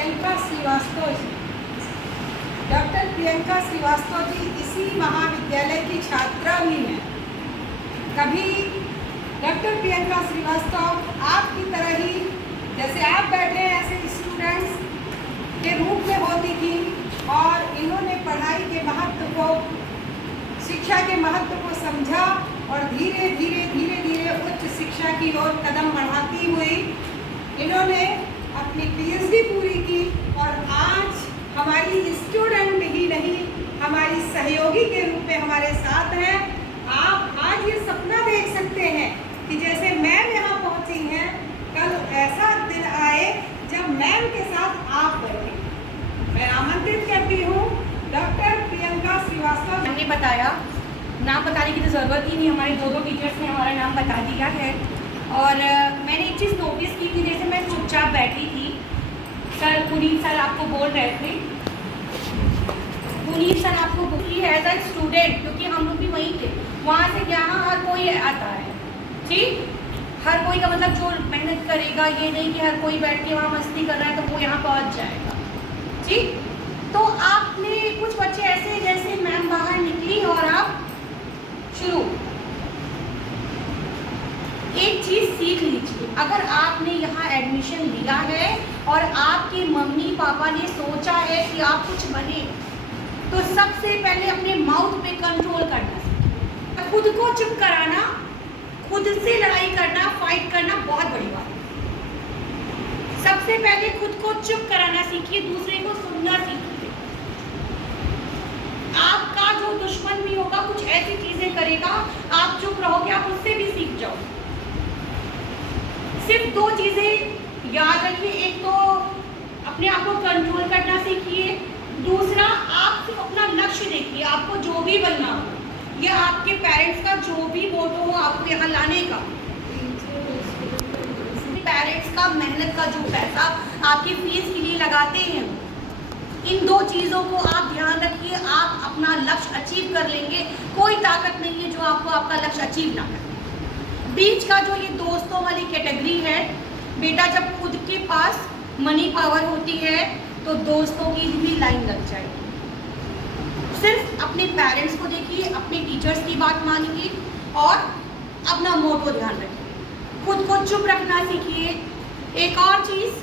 Priyanka Srivastava ji. Doctor Priyanka Srivastava ji इसी महाविद्यालय की छात्रा भी हैं। कभी डॉक्टर प्रियंका श्रीवास्तव आपकी तरह ही जैसे आप बैठे हैं ऐसे स्टूडेंट्स के रूप में होती थी और इन्होंने पढ़ाई के महत्व को, शिक्षा के महत्व को समझा और धीरे धीरे उच्च शिक्षा की ओर कदम बढ़ाती हुई इन्होंने अपनी पीएचडी पूरी की और आज हमारी स्टूडेंट ही नहीं, हमारी सहयोगी के रूप में हमारे साथ हैं। आप आज ये सपना देख सकते हैं कि जैसे मैम यहाँ पहुँची हैं, कल ऐसा दिन आए जब मैम के साथ आप बैठे। मैं आमंत्रित करती हूँ डॉक्टर प्रियंका श्रीवास्तव। हमने बताया, नाम बताने की तो ज़रूरत ही नहीं, हमारे दो टीचर्स ने हमारा नाम बता दिया है। और मैंने एक चीज़ नोटिस की थी, जैसे मैं चुपचाप बैठी थी, सर पुनीत सर आपको बोल रहे थे, पुनीत सर आपको बोली एज अ स्टूडेंट, क्योंकि हम लोग भी वहीं थे, वहाँ से यहाँ हर कोई आता है, ठीक, हर कोई का मतलब जो मेहनत करेगा, ये नहीं कि हर कोई बैठ के वहाँ मस्ती कर रहा है तो वो यहाँ पहुँच जाएगा, ठीक। तो आपने कुछ बच्चे ऐसे जैसे मैम बाहर निकली और आप शुरू, एक चीज़ सीख लीजिए, अगर आपने यहाँ एडमिशन लिया है और आपके मम्मी पापा ने सोचा है कि आप कुछ बने, तो सबसे पहले अपने माउथ पे कंट्रोल करना सीखिए। खुद को चुप कराना, खुद से लड़ाई करना, फाइट करना बहुत बड़ी बात है। सबसे पहले खुद को चुप कराना सीखिए, दूसरे को सुनना सीखिए। आपका जो दुश्मन भी होगा कुछ ऐसी चीजें करेगा, आप चुप रहोगे, आप उससे भी सीख जाओगे। सिर्फ दो चीजें याद रखिए, एक तो अपने आप को कंट्रोल करना सीखिए, दूसरा आप सिर्फ अपना लक्ष्य देखिए, आपको जो भी बनना हो या आपके पेरेंट्स का जो भी मोटो हो आपको यहाँ लाने का, पेरेंट्स का मेहनत का जो पैसा आपकी फीस के लिए लगाते हैं, इन दो चीज़ों को आप ध्यान रखिए, आप अपना लक्ष्य अचीव कर लेंगे। कोई ताकत नहीं है जो आपको आपका लक्ष्य अचीव ना करे। बीच का जो ये दोस्तों वाली कैटेगरी है, बेटा जब खुद के पास मनी पावर होती है तो दोस्तों की भी लाइन लग जाएगी। सिर्फ अपने पेरेंट्स को देखिए, अपने टीचर्स की बात मानिए और अपना मोटो ध्यान रखिए, खुद को चुप रखना सीखिए। एक और चीज़,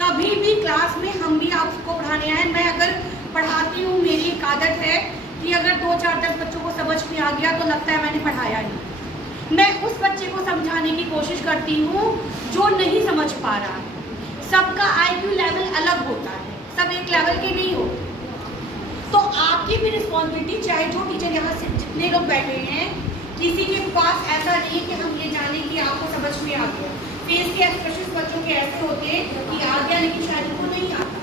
कभी भी क्लास में हम भी आपको पढ़ाने आए, मैं अगर पढ़ाती हूँ, मेरी एक आदत है कि अगर 2-4-10 बच्चों को समझ में आ गया तो लगता है मैंने पढ़ाया नहीं। मैं उस बच्चे को समझाने की कोशिश करती हूँ जो नहीं समझ पा रहा है। सबका IQ लेवल अलग होता है, सब एक लेवल के नहीं होते। तो आपकी भी रिस्पॉन्सिबिलिटी, चाहे जो टीचर यहाँ से जितने लोग बैठे हैं, किसी के पास ऐसा नहीं है कि हम ये जाने कि आपको समझ में आ गया। फेस के एक्सप्रेशन बच्चों के ऐसे होते हैं कि आ गया लेकिन शायद उनको नहीं आता।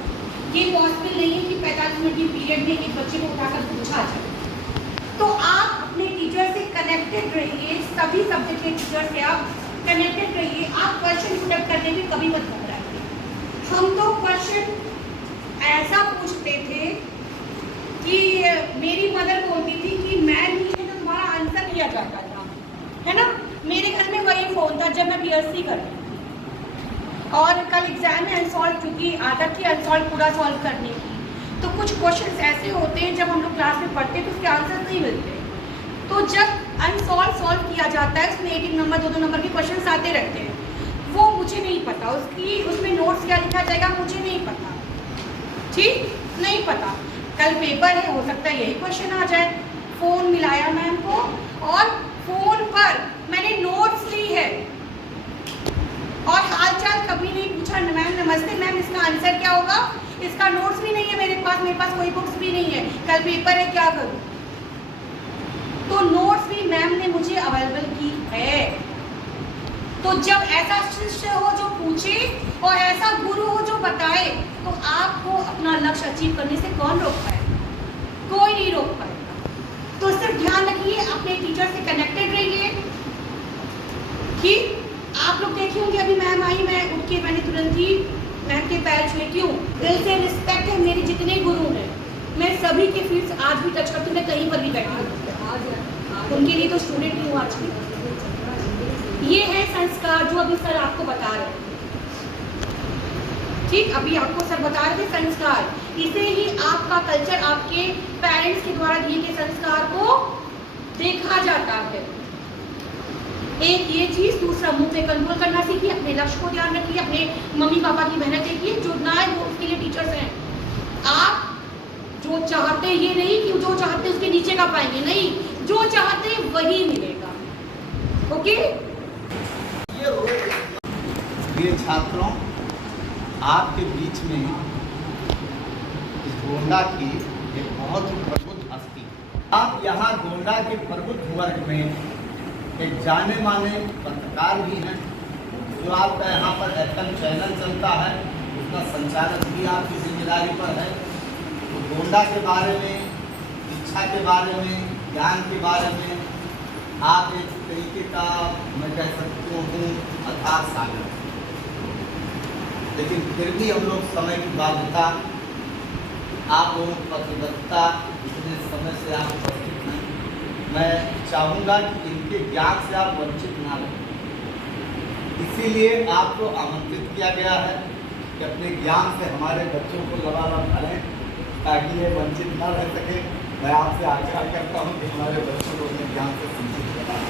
ये पॉसिबल नहीं है कि 45 मिनट की पीरियड में एक बच्चे को उठाकर पूछा जाए। तो आप अपने टीचर से कनेक्टेड रहिए, सभी सब्जेक्ट के टीचर से आप कनेक्टेड रहिए। आप क्वेश्चन पुटअप करने में कभी मत घबराइए। हम तो क्वेश्चन ऐसा पूछते थे कि मेरी मदर बोलती थी कि मैं नहीं है तो तुम्हारा आंसर दिया जाता था, है ना। मेरे घर में वही फ़ोन था जब मैं PhD कर रही थी और कल एग्जाम में अनसॉल्व, क्योंकि आदत थी अनसॉल्व पूरा सॉल्व करने की, तो कुछ क्वेश्चंस ऐसे होते हैं जब हम लोग क्लास में पढ़ते हैं तो उसके आंसर नहीं मिलते। तो जब अनसॉल्व सॉल्व किया जाता है उसमें 1-1 नंबर 2-2 नंबर के क्वेश्चंस आते रहते हैं, वो मुझे नहीं पता उसमें नोट्स क्या लिखा जाएगा मुझे नहीं पता, ठीक, नहीं पता। कल पेपर है, हो सकता है यही क्वेश्चन आ जाए। फ़ोन मिलाया मैम को और फ़ोन पर मैंने नोट्स ली है और हालचाल कभी नहीं पूछा, मैम नमस्ते मैम इसका आंसर क्या होगा, इसका नोट्स भी नहीं है मेरे पास कोई बुक्स भी नहीं है, कल पेपर है क्या करूं। तो नोट्स भी मैम ने मुझे अवेलेबल की है। तो जब ऐसा शिष्य हो जो पूछे और ऐसा गुरु हो जो बताए, तो आपको अपना लक्ष्य अचीव करने से कौन रोक पाएगा? कोई नहीं रोक पाएगा। तो सिर्फ ध्यान रखिए, अपने टीचर से कनेक्टेड रहिए। कि आप लोग देखे होंगे अभी मैम आई, मैं उठ के मैंने तुरंत ही मैम के पैर छुए। क्यों? दिल से रिस्पेक्ट है। मेरे जितने गुरु हैं मैं सभी के फील्ड्स आज भी टच करती हूँ, मैं कहीं पर भी बैठी हूँ, उनके लिए तो स्टूडेंट ही हूँ आज की। ये है संस्कार जो अभी सर आपको बता रहे हैं, ठीक, अभी आपको सर बता रहे थे संस्कार, इसे ही आपका कल्चर, आपके पेरेंट्स के द्वारा दिए गए संस्कार को देखा जाता है। एक ये चीज, दूसरा मुंह पे कंट्रोल करना सीखिए, अपने लक्ष्य को ध्यान रखिए, अपने मम्मी पापा की मेहनत देखिए, जो ना है वो उसके लिए टीचर्स हैं। आप जो चाहते, ये नहीं कि जो चाहते उसके नीचे का पाएंगे, नहीं, जो चाहते वही मिलेगा। ओके। ये छात्रों, आपके बीच में इस गोंडा की एक बहुत ही प्रबुद्ध हस्ती, आप यहाँ गोंडा के प्रबुद्ध वर्ग में एक जाने माने पत्रकार भी हैं। जो आपका यहाँ पर FM चैनल चलता है, उसका संचालक भी आपकी जिम्मेदारी पर है। तो गोंडा के बारे में, शिक्षा के बारे में, ज्ञान के बारे में आप एक तरीके का, मैं कह सकता हूँ, अथाह सागर। लेकिन फिर भी हम लोग समय की बाध्यता, आप लोगों की प्रतिबद्धता, इतने समय से आप उपस्थित हैं, मैं चाहूँगा कि इनके ज्ञान से आप वंचित ना रहें। इसीलिए आपको आमंत्रित किया गया है कि अपने ज्ञान से हमारे बच्चों को लबालब करें, ताकि ये वंचित ना रह सके। मैं आपसे आग्रह करता हूँ कि हमारे बच्चों को अपने ज्ञान से वंचित कराएं।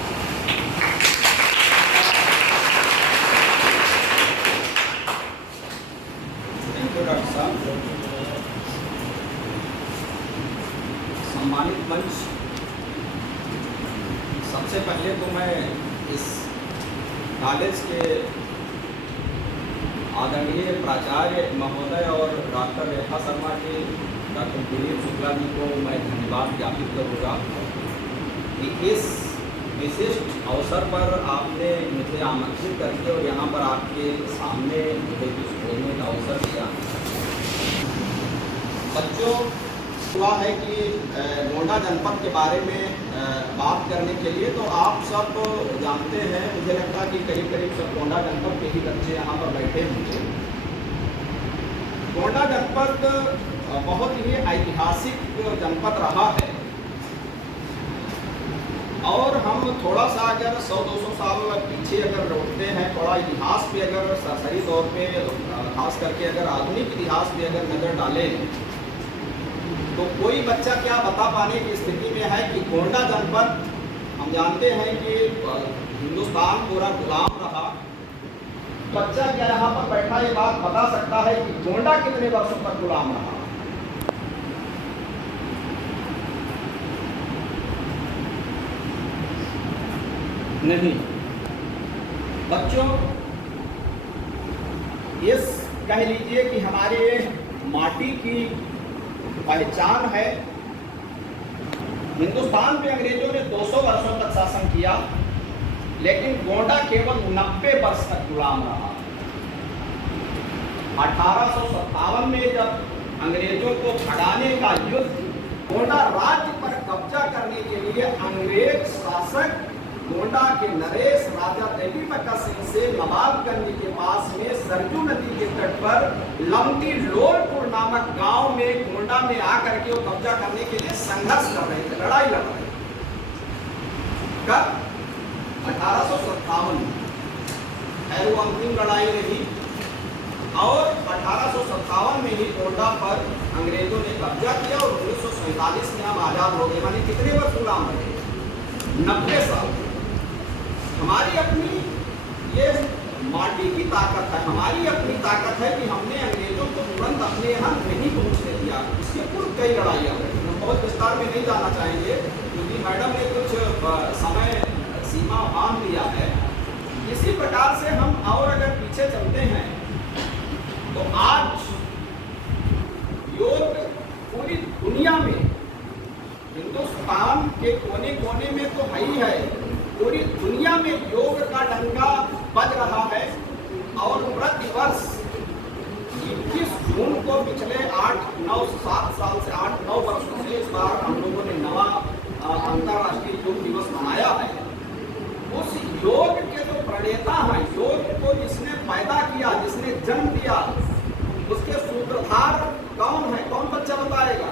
डॉक्टर साहब, सम्मानित मंच, सबसे पहले तो मैं इस कॉलेज के आदरणीय प्राचार्य महोदय और डॉक्टर रेखा शर्मा के, डॉक्टर दिलीप शुक्ला जी को मैं धन्यवाद ज्ञापित करूँगा कि इस विशिष्ट अवसर पर आपने मुझे आमंत्रित करके और यहाँ पर आपके सामने मुझे कुछ बोलने का अवसर दिया। बच्चों, हुआ है कि गोंडा जनपद के बारे में बात करने के लिए, तो आप सब जानते हैं, मुझे लगता है कि करीब करीब सब गोंडा जनपद के ही बच्चे यहाँ पर बैठे होंगे। गोंडा जनपद बहुत ही ऐतिहासिक जनपद रहा है, और हम थोड़ा सा अगर 100-200 साल पीछे अगर लौटते हैं, थोड़ा इतिहास पे अगर सरसरी तौर पे, खास करके अगर आधुनिक इतिहास पे अगर नज़र डालें, तो कोई बच्चा क्या बता पाने की स्थिति में है कि गोंडा जनपद, हम जानते हैं कि हिंदुस्तान पूरा गुलाम रहा। बच्चा क्या यहाँ पर बैठा ये बात बता सकता है कि गोंडा कितने वर्षों तक गुलाम रहा? नहीं। बच्चों, इस कह लीजिए कि हमारे माटी की पहचान है। हिंदुस्तान पे अंग्रेजों ने 200 वर्षों तक शासन किया, लेकिन गोंडा केवल 90 वर्ष तक गुलाम रहा। 1857 में जब अंग्रेजों को भगाने का युद्ध, गोंडा राज्य पर कब्जा करने के लिए अंग्रेज शासक गोंडा के नरेश राजा देवी प्रकाश सिंह से नवाबगंज के पास में सरजू नदी के तट पर लमती लोलपुर नामक गांव में गोंडा में आकर के वो कब्जा करने के लिए संघर्ष कर रहे थे, लड़ाई लड़ रहे थे। कब? 1857 में। है वो अंतिम लड़ाई रही, और 1857 में ही गोंडा पर अंग्रेजों ने कब्जा किया और 1947 में हम आजाद हो गए। माने कितने वर्ष गुलाम रहे? 90 साल। हमारी अपनी ये माटी की ताकत है, हमारी अपनी ताकत है कि हमने अंग्रेजों को तुरंत अपने यहाँ नहीं पहुँचने दिया। इसके पूर्व कई लड़ाइयाँ रही, हम बहुत विस्तार में नहीं जाना चाहेंगे क्योंकि मैडम ने कुछ समय सीमा बांध लिया है। इसी प्रकार से हम और अगर पीछे चलते हैं तो आज योग पूरी दुनिया में, हिंदुस्तान के कोने कोने में तो है ही है, पूरी दुनिया में योग का डंका बज रहा है। और प्रतिवर्ष 21 जून को पिछले 7 साल से 8-9 वर्षों से इस बार हम लोगों ने नवा अंतर्राष्ट्रीय योग दिवस मनाया है। उस योग के जो प्रणेता हैं, योग को जिसने पैदा किया, जिसने जन्म दिया, उसके सूत्रधार कौन है? कौन बच्चा बताएगा?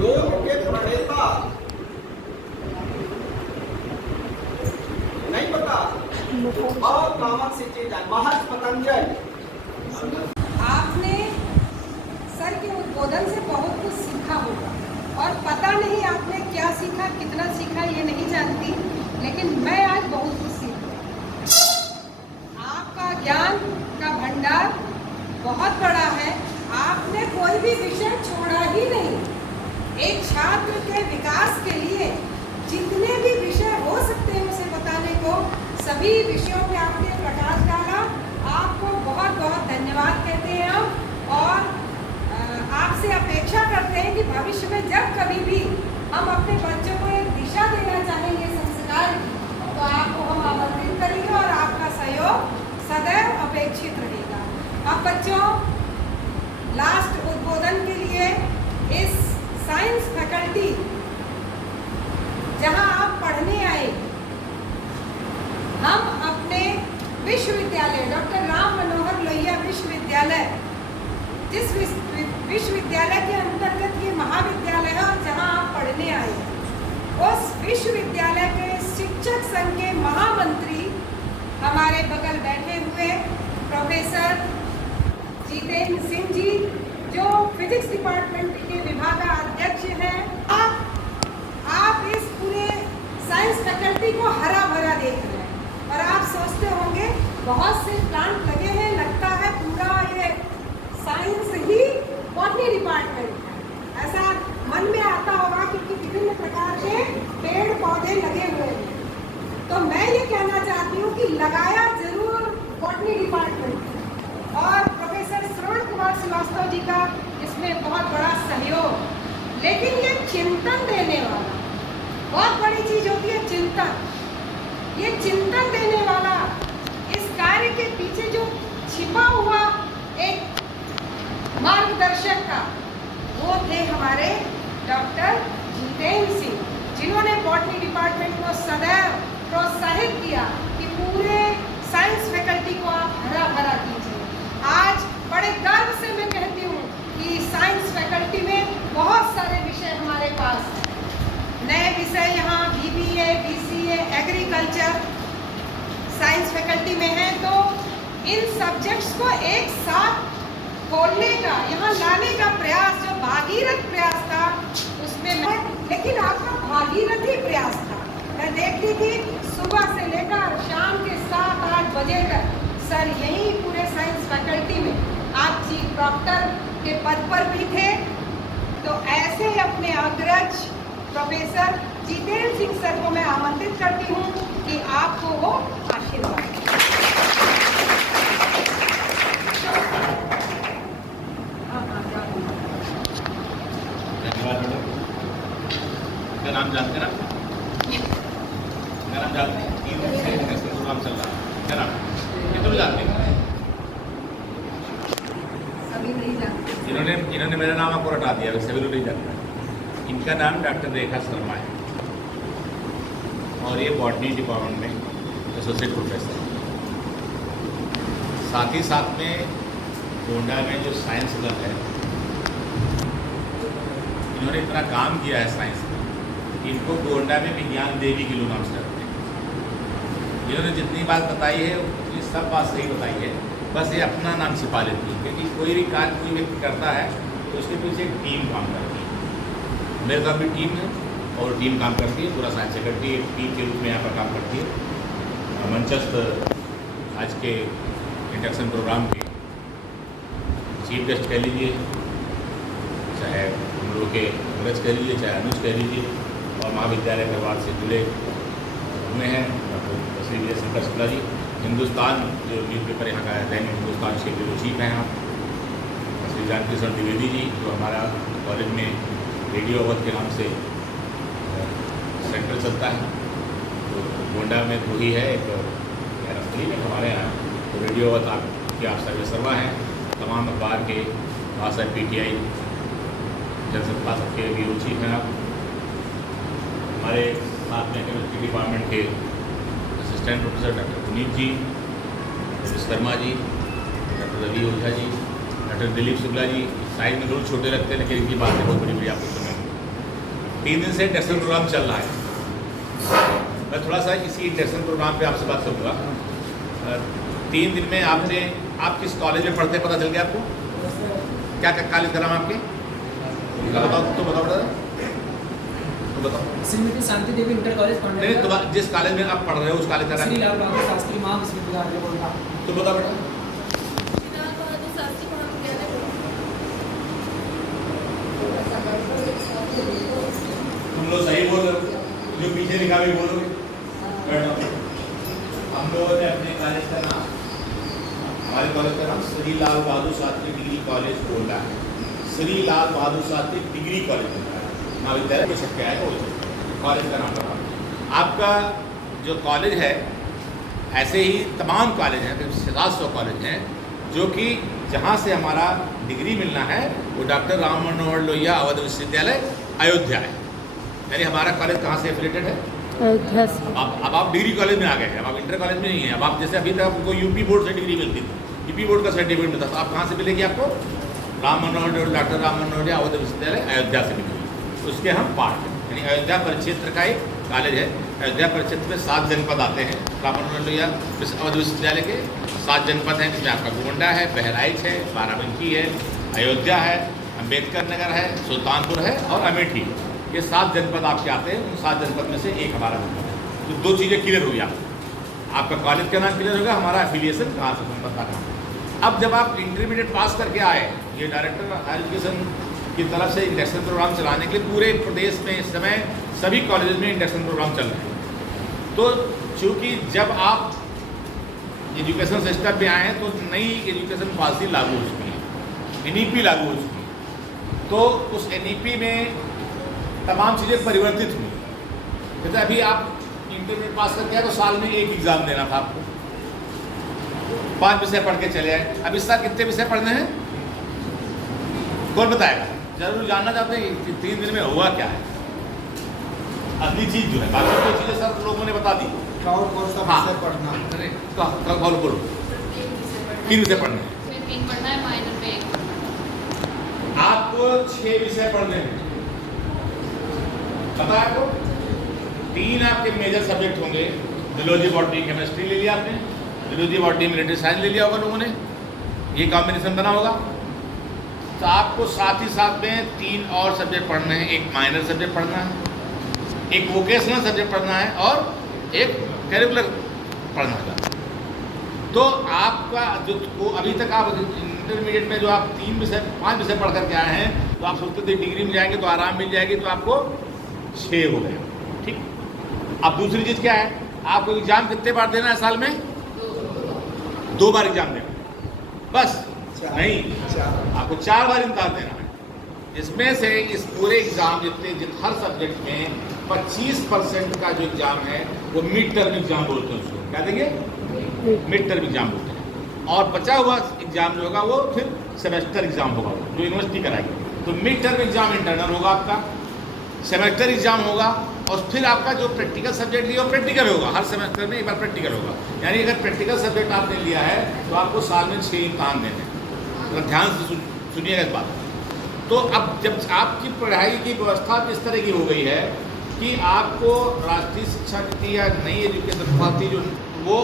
योग के प्रणेता नहीं पता? बहुत कॉमन सी चीज है, महर्षि पतंजलि। आपने सर के उद्बोधन से बहुत कुछ सीखा होगा और पता नहीं आपने क्या सीखा, कितना सीखा ये नहीं जानती, लेकिन मैं आज बहुत कुछ सीखी। आपका ज्ञान का भंडार बहुत बड़ा है, आपने कोई भी विषय छोड़ा ही नहीं। एक छात्र के विकास के लिए जितने भी विषय हो सकते हैं उसे बताने को, सभी विषयों पे आपने प्रकाश डाला। आपको बहुत बहुत धन्यवाद कहते हैं हम और आपसे अपेक्षा करते हैं कि भविष्य में जब कभी भी हम अपने बच्चों को एक दिशा देना चाहेंगे संस्कार की, तो आपको हम आमंत्रित करेंगे और आपका सहयोग सदैव अपेक्षित रहेगा। अब बच्चों, लास्ट उद्बोधन के लिए इस साइंस फैकल्टी जहां आप पढ़ने आए, हम अपने विश्वविद्यालय डॉक्टर राम मनोहर लोहिया विश्वविद्यालय, जिस विश्वविद्यालय के अंतर्गत ये महाविद्यालय है और जहां आप पढ़ने आए, उस विश्वविद्यालय के शिक्षक संघ के महामंत्री हमारे बगल बैठे हुए प्रोफेसर जितेंद्र सिंह जी, जो फिजिक्स डिपार्टमेंट के विभागाध्यक्ष हैं। आप इस पूरे साइंस फैकल्टी को हरा भरा देख रहे हैं और आप सोचते होंगे बहुत से प्लांट लगे हैं, लगता है पूरा ये साइंस ही बॉटनी डिपार्टमेंट है, ऐसा मन में आता होगा क्योंकि विभिन्न प्रकार के पेड़ पौधे लगे हुए हैं। तो मैं ये कहना चाहती हूँ कि लगाया जरूर बॉटनी डिपार्टमेंट और प्रोफेसर श्रवण कुमार श्रीवास्तव जी का इसमें बहुत बड़ा सहयोग, लेकिन ये चिंतन देने वाला बहुत बड़ी चीज होती है, चिंतन। ये चिंतन देने वाला इस कार्य के पीछे जो छिपा हुआ एक मार्गदर्शक का, वो थे हमारे डॉक्टर जितेंद्र सिंह, जिन्होंने बॉटनी डिपार्टमेंट को सदैव प्रोत्साहित किया कि पूरे साइंस फैकल्टी को आप हरा भरा कीजिए। आज बड़े गर्व से मैं कहती हूँ कि साइंस फैकल्टी में बहुत सारे विषय हमारे पास हैं। नए विषय यहाँ BBA, BCA, agriculture science faculty में हैं, तो इन सब्जेक्ट्स को एक साथ खोलने का, यहाँ लाने का प्रयास, जो भागीरथ प्रयास था उसमें मैं, लेकिन आपका भागीरथ ही प्रयास था। मैं देखती थी सुबह से लेकर शाम के 7-8 बजे तक सर यही पूरे साइंस फैकल्टी में आप चीफ डॉक्टर के पद पर भी थे। तो ऐसे अपने अग्रज प्रोफेसर जितेंद्र सिंह सर को मैं आमंत्रित करती हूँ कि आपको वो आशीर्वाद। क्या नाम जानते हैं ना? क्या नाम जानते हैं? 3 दिन से कैसे प्रोग्राम चल रहा है, क्या नाम? ये तो जानते हैं, सभी नहीं जानते। इन्होंने मेरा नाम आपको रटा दिया, सभी लोग नहीं जानते। इनका नाम डॉक्टर रेखा शर्मा है और ये बॉटनी डिपार्टमेंट में एसोसिएट प्रोफेसर है। साथ ही साथ में गोंडा में जो साइंस क्लब है, इन्होंने इतना काम किया है साइंस में, इनको गोंडा में विज्ञान देवी के लोग नाम से रखते हैं। इन्होंने जितनी बात बताई है ये सब बात सही बताई है, बस ये अपना नाम छिपा लेती है, क्योंकि कोई भी कार्य कोई व्यक्ति करता है तो उसके पीछे एक टीम काम करती है। मेरे साथ भी टीम है और टीम काम करती है, पूरा साइंस फैकल्टी एक टीम के रूप में यहाँ पर काम करती है। मंचस्थ आज के इंडक्शन प्रोग्राम के चीफ गेस्ट कह लीजिए, चाहे हम लोग के अग्रज कह लीजिए, चाहे अनुज कह लीजिए, और महाविद्यालय परिवार से जुड़े हुए हैं डॉक्टर श्री विजय शंकर शुक्ला जी, हिंदुस्तान जो न्यूज़ पेपर यहाँ का है, दैनिक हिंदुस्तान के ब्यूरो चीफ हैं आप, श्री जानकीशरण द्विवेदी जी, जो हमारा कॉलेज में रेडियो अवध के नाम से सेंटर चलता है, तो गोंडा में तो ही है एक रस्तली में हमारे यहाँ, तो रेडियो अवध आपके आप सर्वे सर्वा हैं, तमाम अखबार के भाषा PTI जनसत्ता सबके ब्यूरो चीफ हैं आप। हमारे साथ में केमिस्ट्री डिपार्टमेंट के असिस्टेंट प्रोफेसर डॉक्टर पुनीत जी, Vishwakarma ji, doctor Ravi Ojha ji, doctor Dilip Shukla ji. Size में जरूर छोटे लगते हैं लेकिन इनकी बातें बहुत बड़ी बड़ी आपको सुने। 3 दिन से इंडक्शन प्रोग्राम चल रहा है, मैं थोड़ा सा इसी इंडक्शन प्रोग्राम पे आपसे बात करूँगा। 3 दिन में आपने, आप किस कॉलेज में पढ़ते पता चल गया आपको? क्या क्या कॉलेज का नाम आपके? बताओ तो बताओ बेटा, तो बताओ। श्रीमती शांति देवी इंटर कॉलेज नहीं, तो जिस कॉलेज में आप पढ़ रहे हो उस कॉलेज का नाम? श्री लाल बहादुर शास्त्री महाविद्यालय गोंडा। तो बताओ बेटा। तुम लोग सही बोल रहे हो, जो पीछे लिखा भी बोलोगे। बैठो। हम लोगों ने अपने कॉलेज का नाम, हमारे कॉलेज का नाम श्री लाल बहादुर शास्त्री डिग्री कॉलेज गोंडा है। श्री लाल बहादुर शास्त्री डिग्री कॉलेज महाविद्यालय हो सकता है, कॉलेज का नाम बताओ। आपका जो कॉलेज है, ऐसे ही तमाम कॉलेज हैं, करीब 700 कॉलेज हैं, जो कि जहाँ से हमारा डिग्री मिलना है वो डॉक्टर राम मनोहर लोहिया अवध विश्वविद्यालय अयोध्या है। यानी हमारा कॉलेज कहाँ से एफिलेटेड है? अयोध्या से। अब आप डिग्री कॉलेज में आ गए हैं, अब आप इंटर कॉलेज में नहीं हैं। अब आप जैसे अभी तक आपको यूपी बोर्ड से डिग्री मिलती थी, यूपी बोर्ड का सर्टिफिकेट मिलता था, आप कहाँ से मिलेगी आपको? राम मनोहर डॉक्टर राम मनोहर लोहिया अवध विश्वविद्यालय अयोध्या से मिलेगी। उसके हम पार्ट हैं, यानी अयोध्या परिक्षेत्र का एक कॉलेज है। अयोध्या परिक्षेत्र में 7 जनपद आते हैं। राम मनोहर लोहिया अवध विश्वविद्यालय के 7 जनपद हैं, जिसमें आपका गोंडा है, बहराइच है, बाराबंकी है, अयोध्या है, अम्बेडकर नगर है, सुल्तानपुर है और अमेठी। ये 7 जनपद आपके आते हैं। उन 7 जनपद में से एक हमारा जनपद है। तो 2 चीज़ें क्लियर हुई आपका कॉलेज का नाम क्लियर होगा, हमारा एफिलिएशन कहाँ से संबंध था। अब जब आप इंटरमीडिएट पास करके आए, ये डायरेक्टर हायर एजुकेशन की तरफ से इंडक्शन प्रोग्राम चलाने के लिए पूरे प्रदेश में इस समय सभी कॉलेज में इंडक्शन प्रोग्राम चल रहे हैं। तो चूँकि जब आप एजुकेशन सिस्टम में आए हैं तो नई एजुकेशन पॉलिसी लागू हो चुकी है, NEP लागू हो चुकी है। तो उस NEP में तमाम चीज़ें परिवर्तित हुई। जैसे अभी आप इंटरमीडिएट पास करके आए तो साल में 1 एग्ज़ाम देना था आपको, 5 विषय पढ़ के चले आए। अब इस साल कितने विषय पढ़ने हैं? कौन बताएगा? जरूर जानना चाहते हैं कि 3 दिन में हुआ क्या है। अगली चीज़ जो है, बाकी कोई चीज़ें सब लोगों ने बता दी। कौन सा विषय पढ़ना? कौन बोलो? 3 विषय पढ़ने हैं। 3 पढ़ना है, माइनर में 1 पढ़ना है। आपको 6 विषय पढ़ने हैं, पता है आपको? 3 आपके मेजर सब्जेक्ट होंगे। जूलॉजी, बॉटनी, केमिस्ट्री ले लिया आपने, जूलॉजी, बॉटनी, मिलिट्री साइंस ले लिया होगा लोगों ने, ये कॉम्बिनेशन बना होगा। तो आपको साथ ही साथ में 3 और सब्जेक्ट पढ़ने हैं। एक माइनर सब्जेक्ट पढ़ना है, एक वोकेशनल सब्जेक्ट पढ़ना है और एक करिकुलर पढ़ना है। तो आपका जो अभी तक आप इंटरमीडिएट में जो आप 3 विषय 5 विषय पढ़ करके आए हैं, तो आप सोचते थे डिग्री में जाएंगे तो आराम मिल जाएगी, तो आपको 6 हो गए। ठीक। अब दूसरी चीज़ क्या है, आपको एग्जाम कितने बार देना है साल में? 2 बार एग्जाम देना, बस नहीं, आपको 4 बार इम्तिहान देना है। जिसमें से इस पूरे एग्जाम हर सब्जेक्ट में 25% का जो एग्जाम है वो मिड टर्म एग्जाम बोलते हैं उसको। क्या देंगे? मिड टर्म एग्जाम बोलते हैं। और बचा हुआ एग्जाम जो होगा वो फिर सेमेस्टर एग्जाम होगा, जो यूनिवर्सिटी कराएगी। तो मिड टर्म एग्जाम इंटरनल होगा आपका, सेमेस्टर एग्जाम होगा, और फिर आपका जो प्रैक्टिकल सब्जेक्ट लिया वो प्रैक्टिकल होगा। हर सेमेस्टर में एक बार प्रैक्टिकल होगा। यानी अगर प्रैक्टिकल सब्जेक्ट आपने लिया है तो आपको साल में 6 इम्तिहान देने हैं। तो ध्यान से सुनिएगा इस बात। तो अब जब आपकी पढ़ाई की व्यवस्था इस तरह की हो गई है कि आपको राष्ट्रीय शिक्षा नीति या नई एजुकेशन पॉलिसी जो वो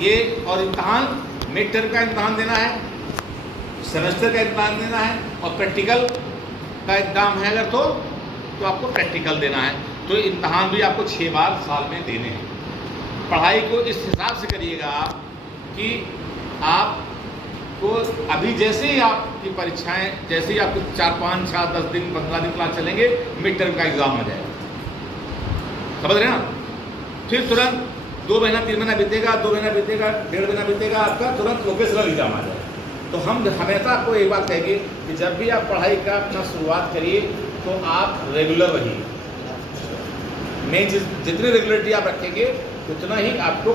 ये और इम्तहान मिड टर्म का इम्तहान देना है, सेमेस्टर का इम्तहान देना है, और प्रैक्टिकल का एग्ज़ाम है अगर तो आपको प्रैक्टिकल देना है। तो इम्तहान भी आपको 6 बार साल में देने हैं। पढ़ाई को इस हिसाब से करिएगा आप कि आपको अभी जैसे ही आपकी परीक्षाएं, जैसे ही आपको 4, 5, 6, 10 दिन 15 दिन क्लास चलेंगे, मिड टर्म का एग्ज़ाम आ जाएगा। समझ रहे हैं ना? फिर तुरंत 2 महीना 3 महीना बीतेगा, 2 महीना बीतेगा, 1.5 महीना बीतेगा, आपका तुरंत वोकेशनल एग्जाम आ जाएगा। तो हम हमेशा आपको एक बात कहेंगे कि जब भी आप पढ़ाई का अपना शुरुआत करिए तो आप रेगुलर रहिए। मेन चीज़, जितनी रेगुलरिटी आप रखेंगे उतना ही आपको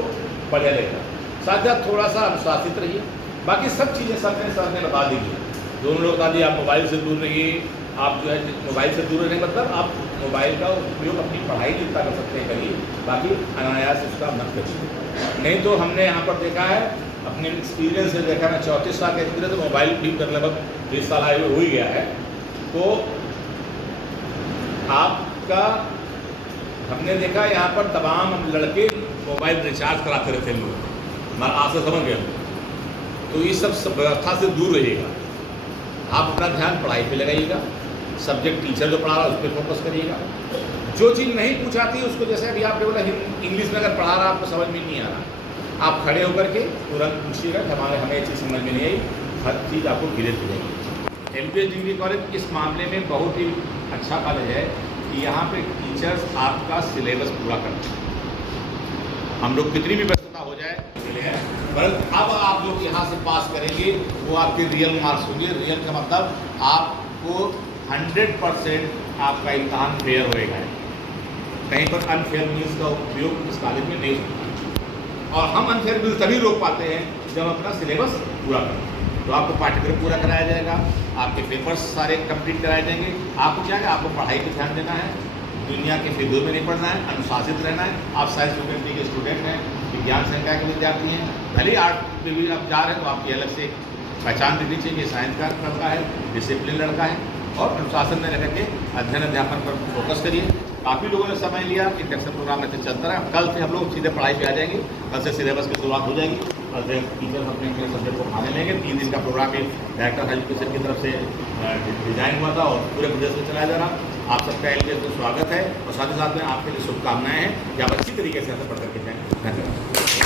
बढ़िया लगेगा। साथ साथ थोड़ा सा अनुशासित रहिए। बाकी सब चीज़ें सर ने बता दीजिए। दोनों लोग बता दिए, आप मोबाइल से दूर रहिए। आप जो है मोबाइल से दूर रहने मतलब आप मोबाइल का उपयोग अपनी पढ़ाई जितना कर सकते हैं करिए, बाकी अनायास उसका मत करिए। नहीं तो हमने यहाँ पर देखा है, अपने एक्सपीरियंस से देखा, मैं 34 साल का एक्सपीरियंस, तो मोबाइल भी कर लगभग 20 साल आए हुए हो ही गया है। तो आपका हमने देखा यहाँ पर तमाम लड़के मोबाइल रिचार्ज कराते रहते हैं लोग, मैं आपसे समझ गया। तो ये सब व्यवस्था से दूर रहिएगा। आप अपना ध्यान पढ़ाई पे लगाइएगा, सब्जेक्ट टीचर जो पढ़ा रहा है उस पर फोकस करिएगा। जो चीज़ नहीं पूछाती उसको, जैसे अभी आपने बोला इंग्लिश में अगर पढ़ा रहा आपको समझ में नहीं आ रहा, आप खड़े होकर के तुरंत पूछिएगा कि हमें ये चीज़ समझ में नहीं आई, हर चीज़ आपको क्लियर हो जाएगी। LBS डिग्री कॉलेज इस मामले में बहुत ही अच्छा कॉलेज है कि यहाँ पे टीचर्स आपका सिलेबस पूरा करते हैं। हम लोग कितनी भी व्यस्तता हो जाए इसलिए, पर अब आप लोग यहाँ से पास करेंगे वो आपके रियल मार्क्स होंगे। रियल का मतलब आपको 100% आपका इम्तहान फेयर होएगा। कहीं पर अनफेयर मीन्स का उपयोग इस कॉलेज में नहीं होता। और हम अनफेयर मीन्स तभी रोक पाते हैं जब अपना सिलेबस पूरा करें। तो आपको पाठ्यक्रम पूरा कराया जाएगा, आपके पेपर्स सारे कंप्लीट कराए जाएंगे। आपको क्या है, आपको पढ़ाई पर ध्यान देना है, दुनिया के फिजूल में नहीं पढ़ना है, अनुशासित रहना है। आप साइंस फैकल्टी के स्टूडेंट हैं, विज्ञान संकाय के विद्यार्थी हैं, भले आर्ट में भी आप जा रहे हैं तो आपकी अलग से पहचान दिखनी चाहिए कि साइंस का लड़का है, डिसिप्लिन लड़का है। और अनुशासन में रह के अध्ययन अध्यापन पर फोकस करिए। काफ़ी लोगों ने समय लिया, इंडक्शन प्रोग्राम में से चलता रहा। कल से हम लोग सीधे पढ़ाई पे आ जाएंगे, कल से सिलेबस की शुरुआत हो जाएगी। कल से टीचर्स अपने सब्जेक्ट को पढ़ाने लेंगे। 3 दिन का प्रोग्राम एक डायरेक्टर हाई एजुकेशन की तरफ से डिजाइन हुआ था और पूरे प्रदेश में चलाया जा रहा। आप सबका LBS में स्वागत है और साथ ही साथ में आपके लिए शुभकामनाएं हैं कि आप अच्छी तरीके से यहाँ से पढ़ करके जाएँ। धन्यवाद।